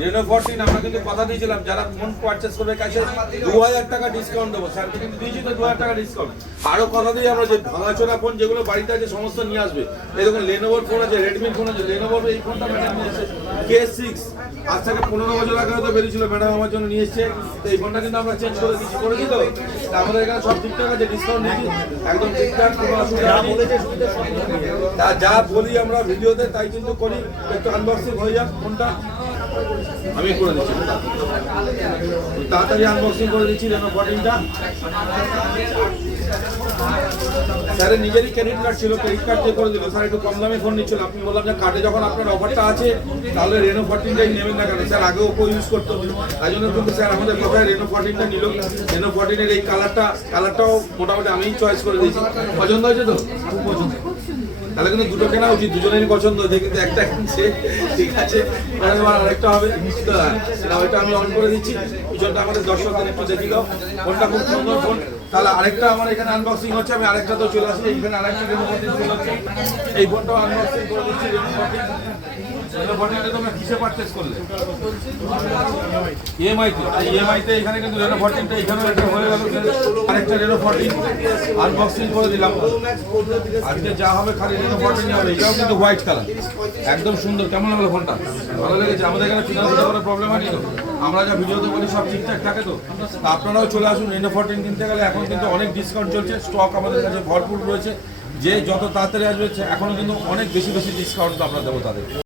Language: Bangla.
রেনো 14 আমরা কিন্তু কথা দিয়েছিলাম যারা ফোন পারচেজ করবে কাছে 2000 টাকা ডিসকাউন্ট দেবো। স্যার কিন্তু দিয়েছি তো 2000 টাকা ডিসকাউন্ট। আরো কথা দিয়ে আমরা যে ভাঙাচোরা ফোন যেগুলো বাড়িতে আছে সমস্ত নিয়ে আসবে। এই দেখুন লেনোভোর ফোন আছে, রেডমির ফোন আছে। লেনোভোর এই ফোনটা ম্যাডাম নিয়ে এসেছে K6, আজ থেকে 15 বছর আগে হয়তো বেরিয়েছিল, ম্যাডাম আমার জন্য নিয়ে এসছে। তো এই ফোনটা কিন্তু আমরা চেঞ্জ করে দিচ্ছি, করেছি তো। আমাদের এখানে সব ঠিকঠাক আছে, ডিসকাউন্ট নিয়েছি একদম ঠিকঠাক, কোনো অসুবিধা নেই। যা বলি আমরা ভিডিওতে তাই কিন্তু করি। একটু আনবক্সিং হয়ে যাক ফোনটা, আমি করে দিচ্ছি তাড়াতাড়ি আনবক্সিং করে দিচ্ছি রেনো 14টা। স্যারের নিজেরই ক্রেডিট কার্ড ছিল, ক্রেডিট কার্ড দিয়ে করে দিল। স্যার একটু কম দামে ফোন নিচ্ছিল, আপনি বললাম যে কার্ডে যখন আপনার অফারটা আছে তাহলে রেনো 14টাই নেবেন না কেন। স্যার আগে ওপো ইউজ করতো, তাই জন্য কিন্তু স্যার আমাদের কথায় রেনো 14টা নিল। রেনো 14-এর এই কালারটাও মোটামুটি আমিই চয়েস করে দিয়েছি। পছন্দ হয়েছে তো? খুব পছন্দ। তাহলে কিন্তু দুটো কেনা উচিত, দুজনেরই পছন্দ হয়েছে, কিন্তু একটা কিনছে ঠিক আছে, আরেকটা হবে। ওইটা আমি অন করে দিচ্ছি, পিছনটা আমাদের দর্শকদের একটু দেখি দাও। ফোনটা খুব সুন্দর ফোন। তাহলে আরেকটা আমার এখানে আনবক্সিং হচ্ছে, আমি আরেকটা তো চলে আসি। এইখানে আরেকটা রেনো 14 চলে আসছে, এই ফোনটাও আনবক্সিং করে দিচ্ছি। রেনো 14টা তোমরা কিসে পারচেস করলে? ইএমআইতে এখানে কিন্তু রেনো 14টা এখানেও একটা হয়ে গেল। আরেকটা রেনো 14 আনবক্সিং করে দিলাম। আজকে যা হবে খালি রেনো 14 হবে। এটাও কিন্তু হোয়াইট কালার, একদম সুন্দর। কেমন লাগলো ফোনটা? ভালো লেগেছে? আমাদের এখানে ফিনান্সিয়াল কোনো প্রবলেম হয়নি তো? আমরা যা ভিডিওতে বলি সব ঠিকঠাক থাকে তো? আপনারাও চলে আসুন, রেনো 14 কিনতে গেলে এখন কিন্তু অনেক ডিসকাউন্ট চলছে, স্টক আমাদের কাছে ভরপুর রয়েছে। যে যত তাড়াতাড়ি আসবে এখনো কিন্তু অনেক বেশি ডিসকাউন্ট আমরা দেবো তাদের।